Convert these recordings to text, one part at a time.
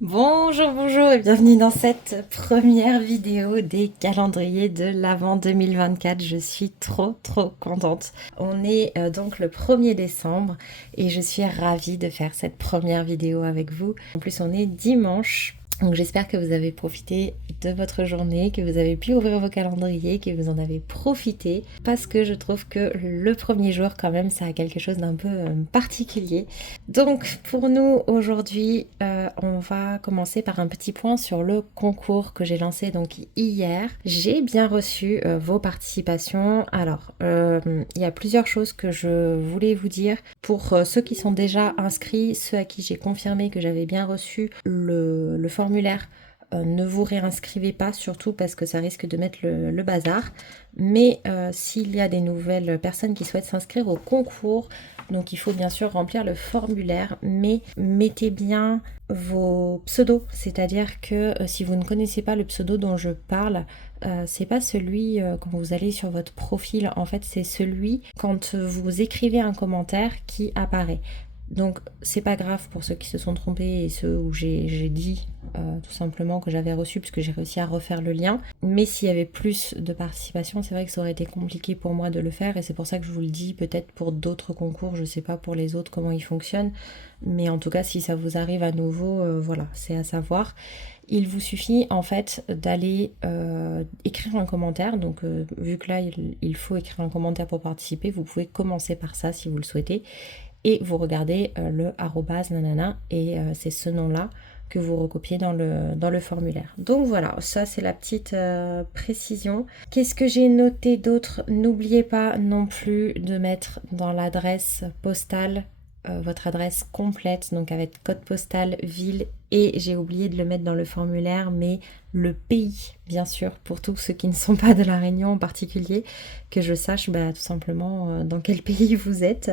Bonjour, bonjour et bienvenue dans cette première vidéo des calendriers de l'Avent 2024. Je suis trop contente. On est donc le 1er décembre et je suis ravie de faire cette première vidéo avec vous. En plus, on est dimanche. Donc j'espère que vous avez profité de votre journée, que vous avez pu ouvrir vos calendriers, que vous en avez profité, parce que je trouve que le premier jour quand même ça a quelque chose d'un peu particulier. Donc pour nous aujourd'hui, on va commencer par un petit point sur le concours que j'ai lancé donc hier. J'ai bien reçu vos participations. Alors il y a plusieurs choses que je voulais vous dire. Pour ceux qui sont déjà inscrits, ceux à qui j'ai confirmé que j'avais bien reçu le formulaire, ne vous réinscrivez pas, surtout parce que ça risque de mettre le bazar. Mais s'il y a des nouvelles personnes qui souhaitent s'inscrire au concours, donc il faut bien sûr remplir le formulaire, mais mettez bien vos pseudos. C'est-à-dire que si vous ne connaissez pas le pseudo dont je parle, c'est pas celui quand vous allez sur votre profil, en fait c'est celui quand vous écrivez un commentaire qui apparaît. Donc c'est pas grave pour ceux qui se sont trompés et ceux où j'ai dit tout simplement que j'avais reçu puisque j'ai réussi à refaire le lien. Mais s'il y avait plus de participation, c'est vrai que ça aurait été compliqué pour moi de le faire et c'est pour ça que je vous le dis, peut-être pour d'autres concours, je sais pas pour les autres comment ils fonctionnent, mais en tout cas si ça vous arrive à nouveau, voilà, c'est à savoir. Il vous suffit en fait d'aller écrire un commentaire, donc vu que là il faut écrire un commentaire pour participer, vous pouvez commencer par ça si vous le souhaitez et vous regardez le arrobase nanana et c'est ce nom-là que vous recopiez dans le formulaire. Donc voilà, ça c'est la petite précision. Qu'est-ce que j'ai noté d'autre? N'oubliez pas non plus de mettre dans l'adresse postale votre adresse complète, donc avec code postal, ville, et j'ai oublié de le mettre dans le formulaire, mais le pays, bien sûr, pour tous ceux qui ne sont pas de La Réunion en particulier, que je sache tout simplement dans quel pays vous êtes.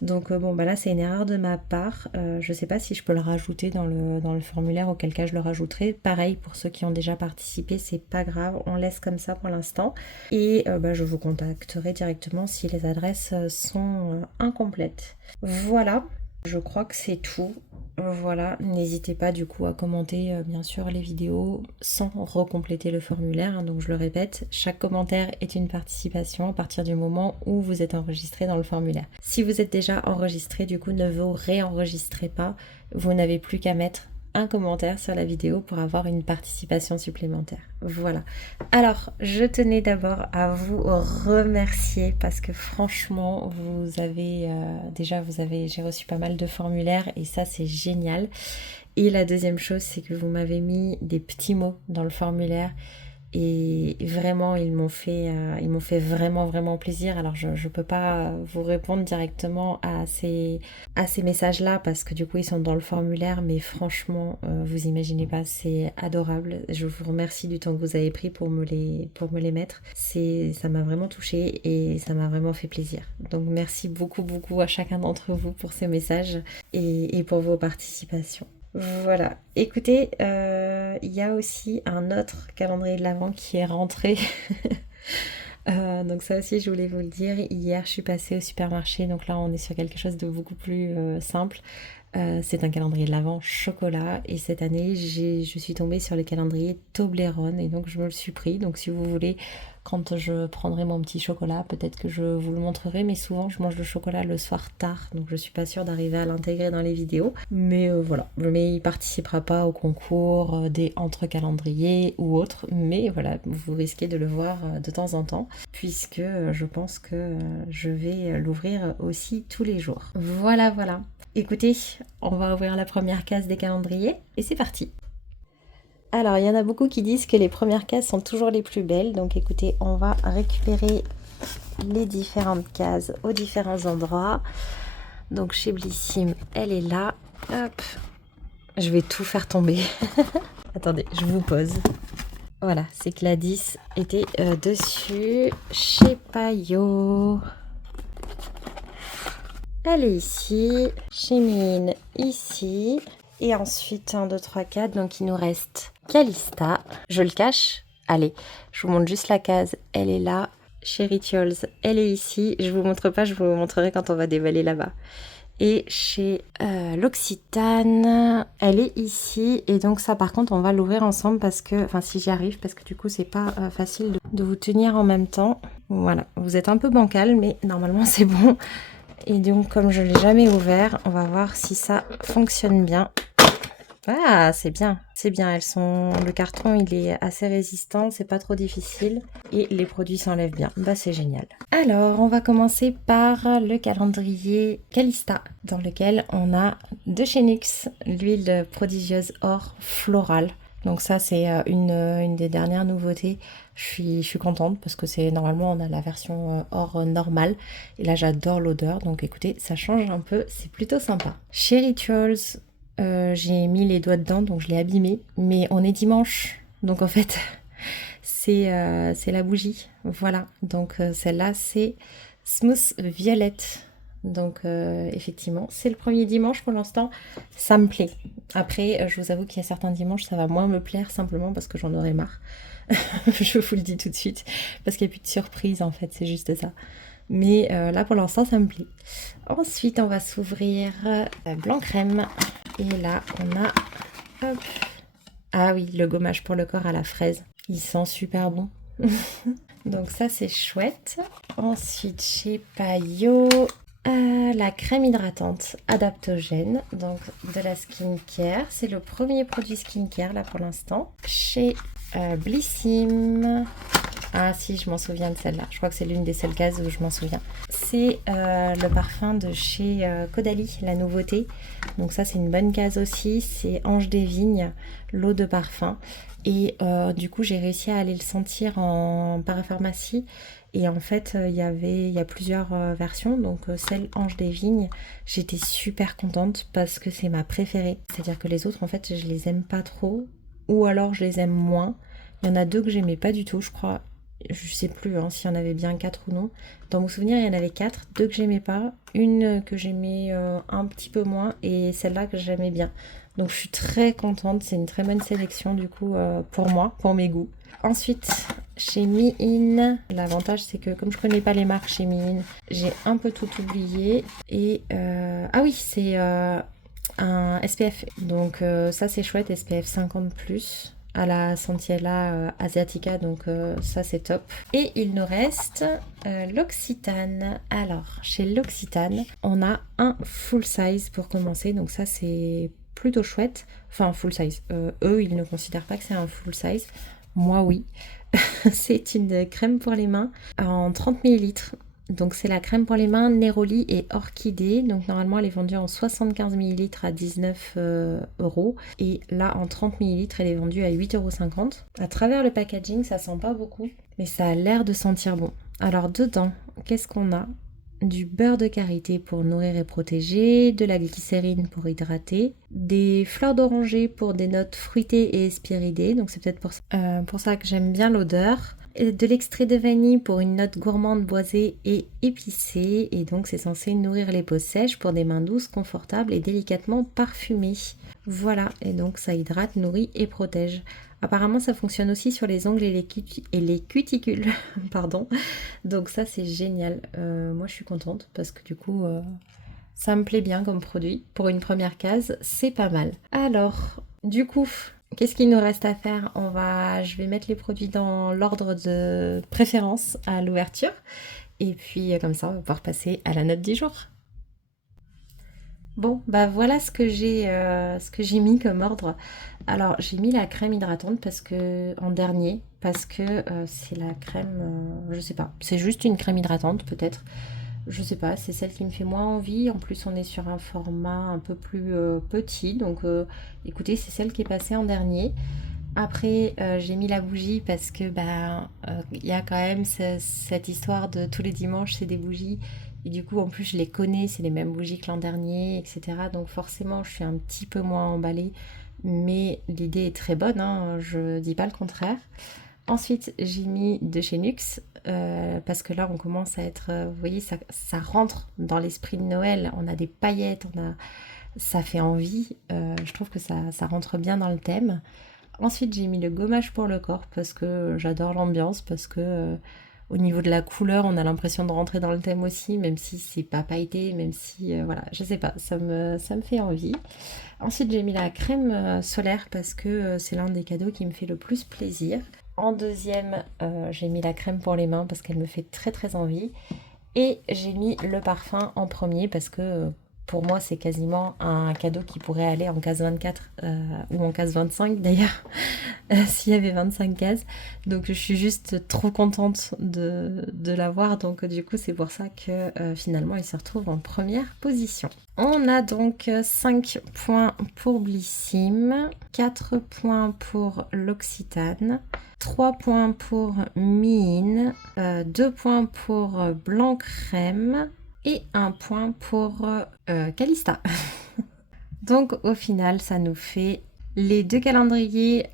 Donc bon là c'est une erreur de ma part, je sais pas si je peux le rajouter dans le formulaire, auquel cas je le rajouterai. Pareil pour ceux qui ont déjà participé, c'est pas grave, on laisse comme ça pour l'instant. Et je vous contacterai directement si les adresses sont incomplètes. Voilà, je crois que c'est tout. Voilà, n'hésitez pas du coup à commenter bien sûr les vidéos sans recompléter le formulaire, hein. Donc je le répète, chaque commentaire est une participation à partir du moment où vous êtes enregistré dans le formulaire. Si vous êtes déjà enregistré, du coup ne vous réenregistrez pas, vous n'avez plus qu'à mettre un commentaire sur la vidéo pour avoir une participation supplémentaire. Voilà. Alors, je tenais d'abord à vous remercier parce que franchement, j'ai reçu pas mal de formulaires et ça c'est génial. Et la deuxième chose, c'est que vous m'avez mis des petits mots dans le formulaire. Et vraiment, ils m'ont fait vraiment plaisir. Alors, je peux pas vous répondre directement à ces messages-là parce que du coup, ils sont dans le formulaire. Mais franchement, vous imaginez pas, c'est adorable. Je vous remercie du temps que vous avez pris pour me les mettre. Ça m'a vraiment touchée et ça m'a vraiment fait plaisir. Donc, merci beaucoup à chacun d'entre vous pour ces messages et pour vos participations. Voilà, écoutez, il y a aussi un autre calendrier de l'Avent qui est rentré. Donc ça aussi je voulais vous le dire. Hier je suis passée au supermarché, donc là on est sur quelque chose de beaucoup plus simple. C'est un calendrier de l'Avent chocolat et cette année je suis tombée sur le calendrier Toblerone et donc je me le suis pris. Donc si vous voulez, quand je prendrai mon petit chocolat, peut-être que je vous le montrerai, mais souvent je mange le chocolat le soir tard, donc je suis pas sûre d'arriver à l'intégrer dans les vidéos. Mais voilà, mais il participera pas au concours des entre calendriers ou autres, mais voilà, vous risquez de le voir de temps en temps, puisque je pense que je vais l'ouvrir aussi tous les jours. Voilà. Écoutez, on va ouvrir la première case des calendriers et c'est parti. Alors, il y en a beaucoup qui disent que les premières cases sont toujours les plus belles. Donc écoutez, on va récupérer les différentes cases aux différents endroits. Donc chez Blissim, elle est là. Hop, je vais tout faire tomber. Attendez, je vous pose. Voilà, c'est que la 10 était dessus. Chez Payot, elle est ici. Chez Mine, ici. Et ensuite, 1, 2, 3, 4. Donc il nous reste Calista. Je le cache. Allez, je vous montre juste la case. Elle est là. Chez Rituals, elle est ici. Je vous montre pas, je vous montrerai quand on va déballer là-bas. Et chez L'Occitane, elle est ici. Et donc ça par contre on va l'ouvrir ensemble parce que, enfin si j'y arrive, parce que du coup c'est pas facile de vous tenir en même temps. Voilà, vous êtes un peu bancal mais normalement c'est bon. Et donc comme je l'ai jamais ouvert, on va voir si ça fonctionne bien. Ah, c'est bien, c'est bien. Le carton, il est assez résistant, c'est pas trop difficile et les produits s'enlèvent bien. Bah, c'est génial. Alors, on va commencer par le calendrier Calista, dans lequel on a de chez NYX l'huile prodigieuse or florale. Donc ça, c'est une des dernières nouveautés. Je suis contente parce que c'est normalement on a la version or normale et là j'adore l'odeur. Donc écoutez, ça change un peu, c'est plutôt sympa. Chez Rituals, j'ai mis les doigts dedans, donc je l'ai abîmé. Mais on est dimanche, donc en fait, c'est la bougie. Voilà, donc celle-là, c'est Smooth Violette. Donc effectivement, c'est le premier dimanche pour l'instant, ça me plaît. Après, je vous avoue qu'il y a certains dimanches, ça va moins me plaire simplement parce que j'en aurai marre. Je vous le dis tout de suite, parce qu'il n'y a plus de surprise en fait, c'est juste ça. Mais là pour l'instant ça me plaît. Ensuite on va s'ouvrir la blanc crème. Et là on a... Hop. Ah oui, le gommage pour le corps à la fraise. Il sent super bon. Donc ça c'est chouette. Ensuite chez Payot, la crème hydratante adaptogène. Donc de la skincare. C'est le premier produit skincare là pour l'instant. Chez Blissim. Ah si, je m'en souviens de celle-là. Je crois que c'est l'une des seules cases où je m'en souviens. C'est le parfum de chez Caudalie, la nouveauté. Donc ça, c'est une bonne case aussi. C'est Ange des Vignes, l'eau de parfum. Et du coup, j'ai réussi à aller le sentir en parapharmacie. Et en fait, il y a plusieurs versions. Donc celle Ange des Vignes, j'étais super contente parce que c'est ma préférée. C'est-à-dire que les autres, en fait, je les aime pas trop. Ou alors, je les aime moins. Il y en a deux que j'aimais pas du tout, je crois. Je sais plus hein, s'il y en avait bien 4 ou non. Dans mon souvenir, il y en avait 4, 2 que j'aimais pas, une que j'aimais un petit peu moins et celle-là que j'aimais bien. Donc je suis très contente, c'est une très bonne sélection du coup pour moi, pour mes goûts. Ensuite, chez Mi-In, l'avantage c'est que comme je connais pas les marques chez Mi-In, j'ai un peu tout oublié. Et ah oui, c'est un SPF. Donc ça c'est chouette, SPF 50+. À la Santiella Asiatica, donc ça c'est top. Et il nous reste l'Occitane. Alors, chez l'Occitane, on a un full size pour commencer, donc ça c'est plutôt chouette. Enfin, full size. Eux, ils ne considèrent pas que c'est un full size. Moi, oui. C'est une crème pour les mains en 30 millilitres. Donc c'est la crème pour les mains Neroli et Orchidée. Donc normalement elle est vendue en 75 ml à 19 euros. Et là en 30 millilitres elle est vendue à 8,50 euros. À travers le packaging ça sent pas beaucoup. Mais ça a l'air de sentir bon. Alors dedans, qu'est-ce qu'on a? Du beurre de karité pour nourrir et protéger, de la glycérine pour hydrater, des fleurs d'oranger pour des notes fruitées et spiridées, donc c'est peut-être pour ça que j'aime bien l'odeur, et de l'extrait de vanille pour une note gourmande boisée et épicée, et donc c'est censé nourrir les peaux sèches pour des mains douces, confortables et délicatement parfumées. Voilà, et donc ça hydrate, nourrit et protège. Apparemment, ça fonctionne aussi sur les ongles et les cuticules. Pardon. Donc ça, c'est génial. Moi, je suis contente parce que du coup, ça me plaît bien comme produit. Pour une première case, c'est pas mal. Alors, du coup, qu'est-ce qu'il nous reste à faire? Je vais mettre les produits dans l'ordre de préférence à l'ouverture. Et puis, comme ça, on va pouvoir passer à la note du jour. Bon, bah voilà ce que j'ai mis comme ordre. Alors, j'ai mis la crème hydratante parce que en dernier, parce que c'est la crème, je sais pas, c'est juste une crème hydratante peut-être. Je sais pas, c'est celle qui me fait moins envie. En plus, on est sur un format un peu plus petit, donc écoutez, c'est celle qui est passée en dernier. Après, j'ai mis la bougie parce que il y a quand même cette histoire de tous les dimanches, c'est des bougies. Et du coup, en plus, je les connais, c'est les mêmes bougies que l'an dernier, etc. Donc forcément, je suis un petit peu moins emballée. Mais l'idée est très bonne, hein, je dis pas le contraire. Ensuite, j'ai mis de chez NYX, parce que là, on commence à être... vous voyez, ça rentre dans l'esprit de Noël. On a des paillettes, ça fait envie. Je trouve que ça rentre bien dans le thème. Ensuite, j'ai mis le gommage pour le corps parce que j'adore l'ambiance, parce que Au niveau de la couleur, on a l'impression de rentrer dans le thème aussi, même si c'est pas pailleté, même si, voilà, je sais pas, ça me fait envie. Ensuite, j'ai mis la crème solaire parce que c'est l'un des cadeaux qui me fait le plus plaisir. En deuxième, j'ai mis la crème pour les mains parce qu'elle me fait très très envie. Et j'ai mis le parfum en premier parce que pour moi c'est quasiment un cadeau qui pourrait aller en case 24 ou en case 25 d'ailleurs s'il y avait 25 cases. Donc je suis juste trop contente de l'avoir. Donc du coup c'est pour ça que finalement il se retrouve en première position. On a donc 5 points pour Blissim, 4 points pour l'Occitane, 3 points pour Mine, 2 points pour Blanc Crème et 1 point pour Calista. Donc au final, ça nous fait les deux calendriers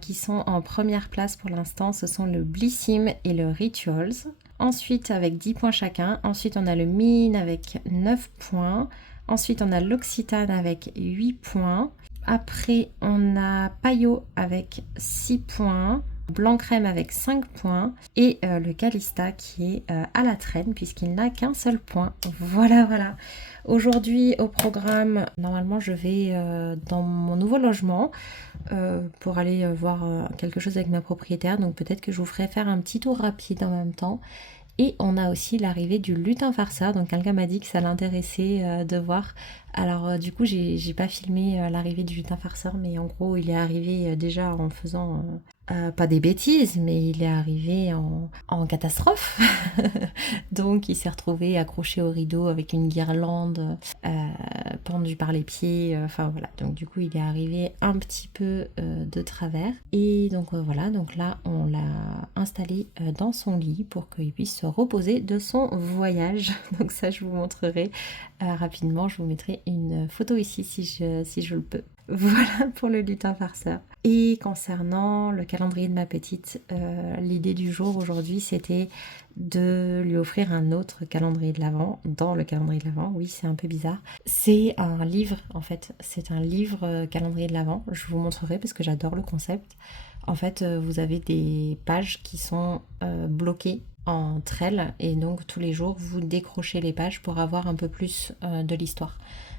qui sont en première place pour l'instant. Ce sont le Blissim et le Rituals. Ensuite avec 10 points chacun. Ensuite on a le Mine avec 9 points. Ensuite on a l'Occitane avec 8 points. Après on a Payot avec 6 points. Blanc Crème avec 5 points et le Calista qui est à la traîne puisqu'il n'a qu'un seul point. Voilà, voilà. Aujourd'hui au programme, normalement je vais dans mon nouveau logement pour aller voir quelque chose avec ma propriétaire. Donc peut-être que je vous ferai faire un petit tour rapide en même temps. Et on a aussi l'arrivée du lutin farceur, donc quelqu'un m'a dit que ça l'intéressait de voir. Alors du coup j'ai pas filmé l'arrivée du lutin farceur, mais en gros il est arrivé déjà en faisant pas des bêtises, mais il est arrivé en catastrophe. Donc il s'est retrouvé accroché au rideau avec une guirlande pendue par les pieds. Enfin voilà, donc du coup il est arrivé un petit peu de travers. Et donc voilà, donc là on l'a installé dans son lit pour qu'il puisse se reposer de son voyage. Donc ça je vous montrerai rapidement, je vous mettrai une photo ici si je le peux. Voilà pour le lutin farceur. Et concernant le calendrier de ma petite, l'idée du jour aujourd'hui c'était de lui offrir un autre calendrier de l'Avent dans le calendrier de l'Avent. Oui, c'est un peu bizarre. C'est un livre en fait, c'est un livre calendrier de l'Avent. Je vous montrerai parce que j'adore le concept. En fait, vous avez des pages qui sont bloquées entre elles et donc tous les jours vous décrochez les pages pour avoir un peu plus de l'histoire.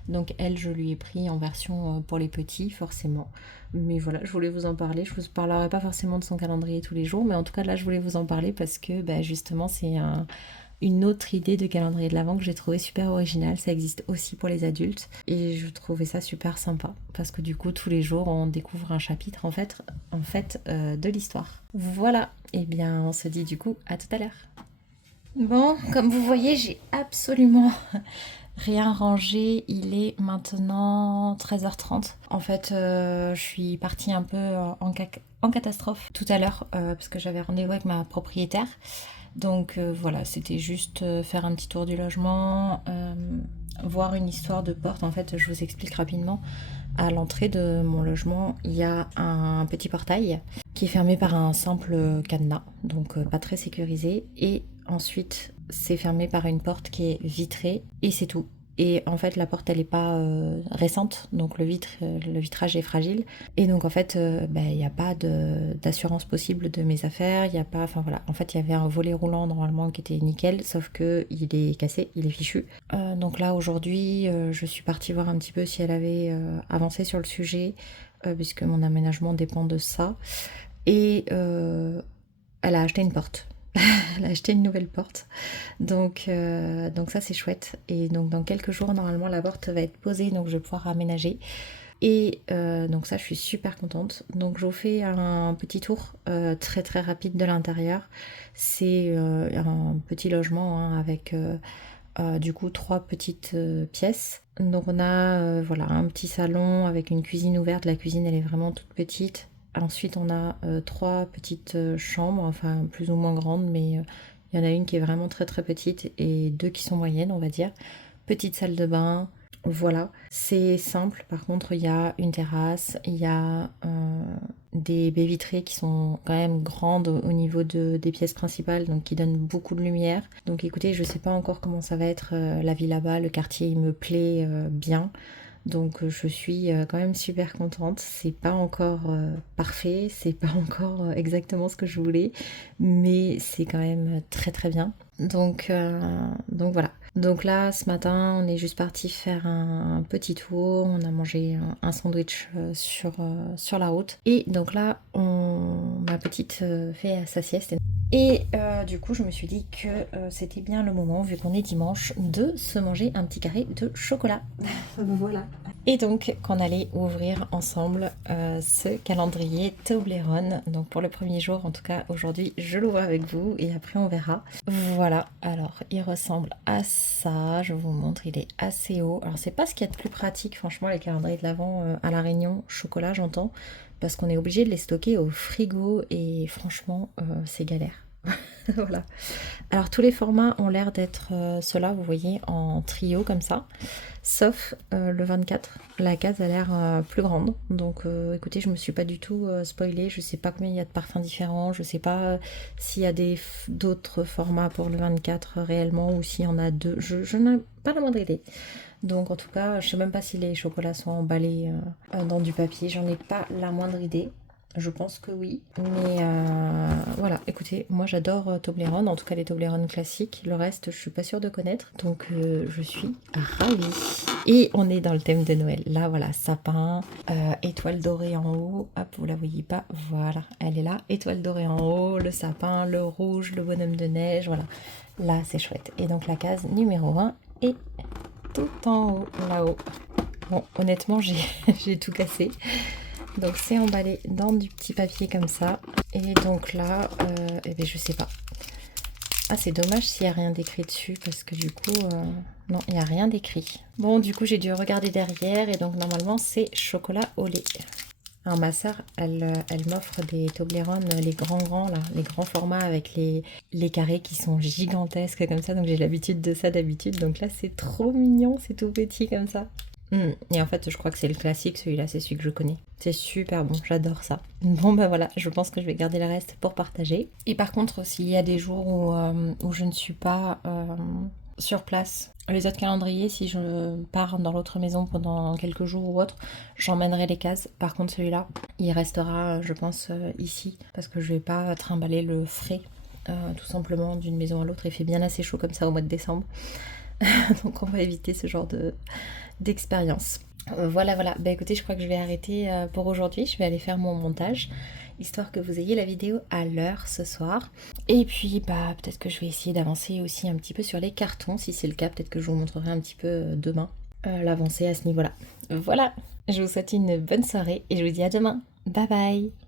Donc elle, je lui ai pris en version pour les petits, forcément. Mais voilà, je voulais vous en parler. Je vous parlerai pas forcément de son calendrier tous les jours, mais en tout cas là, je voulais vous en parler parce que justement, c'est une autre idée de calendrier de l'Avent que j'ai trouvé super originale. Ça existe aussi pour les adultes et je trouvais ça super sympa parce que du coup, tous les jours, on découvre un chapitre en fait de l'histoire. Voilà. Et bien, on se dit du coup à tout à l'heure. Bon, comme vous voyez, j'ai absolument rien rangé. Il est maintenant 13h30. En fait, je suis partie un peu en catastrophe tout à l'heure parce que j'avais rendez-vous avec ma propriétaire. Donc voilà, c'était juste faire un petit tour du logement, voir une histoire de porte. En fait, je vous explique rapidement. À l'entrée de mon logement, il y a un petit portail qui est fermé par un simple cadenas, donc pas très sécurisé. Et ensuite, c'est fermé par une porte qui est vitrée et c'est tout. Et en fait, la porte, elle n'est pas récente, donc le vitrage est fragile. Et donc, en fait, il n'y a pas d'assurance possible de mes affaires. Il n'y a pas, enfin voilà. En fait, il y avait un volet roulant normalement qui était nickel, sauf que il est cassé, il est fichu. Donc là, aujourd'hui, je suis partie voir un petit peu si elle avait avancé sur le sujet, puisque mon aménagement dépend de ça. Et elle a acheté une porte. Elle a acheté une nouvelle porte. Donc ça c'est chouette. Et donc dans quelques jours normalement la porte va être posée, donc je vais pouvoir aménager. Et donc ça je suis super contente. Donc je vous fais un petit tour très très rapide de l'intérieur. C'est un petit logement hein, avec du coup 3 petites pièces. Donc on a voilà un petit salon avec une cuisine ouverte. La cuisine elle est vraiment toute petite. Ensuite, on a 3 petites chambres, enfin plus ou moins grandes, mais il y en a une qui est vraiment très très petite et 2 qui sont moyennes, on va dire. Petite salle de bain, voilà. C'est simple, par contre, il y a une terrasse, il y a des baies vitrées qui sont quand même grandes au niveau des pièces principales, donc qui donnent beaucoup de lumière. Donc écoutez, je sais pas encore comment ça va être la vie là-bas, le quartier il me plaît bien. Donc je suis quand même super contente. C'est pas encore parfait, c'est pas encore exactement ce que je voulais, mais c'est quand même très très bien. Donc voilà. Donc là, ce matin, on est juste parti faire un petit tour. On a mangé un sandwich sur la route. Et donc là, ma petite fait sa sieste. Et du coup, je me suis dit que c'était bien le moment, vu qu'on est dimanche, de se manger un petit carré de chocolat. Voilà. Et donc qu'on allait ouvrir ensemble ce calendrier Toblerone. Donc pour le premier jour, en tout cas aujourd'hui, je l'ouvre avec vous et après on verra. Voilà, alors il ressemble à ça, je vous montre, il est assez haut. Alors c'est pas ce qu'il y a de plus pratique, franchement, les calendriers de l'Avent à La Réunion, chocolat j'entends, parce qu'on est obligé de les stocker au frigo et franchement c'est galère. Voilà. Alors tous les formats ont l'air d'être ceux-là, vous voyez, en trio comme ça. Sauf le 24, la case a l'air plus grande. Donc écoutez, je me suis pas du tout spoilée. Je sais pas combien il y a de parfums différents. Je sais pas s'il y a d'autres formats pour le 24 réellement ou s'il y en a deux. Je n'ai pas la moindre idée. Donc en tout cas, je sais même pas si les chocolats sont emballés dans du papier. J'en ai pas la moindre idée. Je pense que oui. Mais voilà, écoutez, moi j'adore Toblerone, en tout cas les Toblerone classiques. Le reste, je suis pas sûre de connaître. Donc je suis ravie. Et on est dans le thème de Noël. Là, voilà, sapin, étoile dorée en haut. Hop, vous la voyez pas. Voilà, elle est là. Étoile dorée en haut, le sapin, le rouge, le bonhomme de neige. Voilà, là c'est chouette. Et donc la case numéro 1 est tout en haut, là-haut. Bon, honnêtement, j'ai tout cassé. Donc c'est emballé dans du petit papier comme ça. Et donc là, eh bien, je sais pas. Ah, c'est dommage s'il n'y a rien d'écrit dessus parce que du coup, non, il n'y a rien d'écrit. Bon, du coup, j'ai dû regarder derrière et donc normalement, c'est chocolat au lait. Alors ma soeur, elle m'offre des Toblerone, les grands là, les grands formats avec les carrés qui sont gigantesques comme ça. Donc j'ai l'habitude de ça d'habitude. Donc là, c'est trop mignon, c'est tout petit comme ça. Et en fait, je crois que c'est le classique, celui-là, c'est celui que je connais. C'est super bon, j'adore ça. Bon, bah voilà, je pense que je vais garder le reste pour partager. Et par contre, s'il y a des jours où je ne suis pas sur place, les autres calendriers, si je pars dans l'autre maison pendant quelques jours ou autre, j'emmènerai les cases. Par contre, celui-là, il restera, je pense, ici, parce que je vais pas trimballer le frais, tout simplement, d'une maison à l'autre. Il fait bien assez chaud comme ça au mois de décembre. Donc on va éviter ce genre d'expérience. Voilà, voilà. Bah écoutez, je crois que je vais arrêter pour aujourd'hui. Je vais aller faire mon montage, histoire que vous ayez la vidéo à l'heure ce soir. Et puis, bah peut-être que je vais essayer d'avancer aussi un petit peu sur les cartons. Si c'est le cas, peut-être que je vous montrerai un petit peu demain l'avancée à ce niveau-là. Voilà, je vous souhaite une bonne soirée et je vous dis à demain. Bye bye!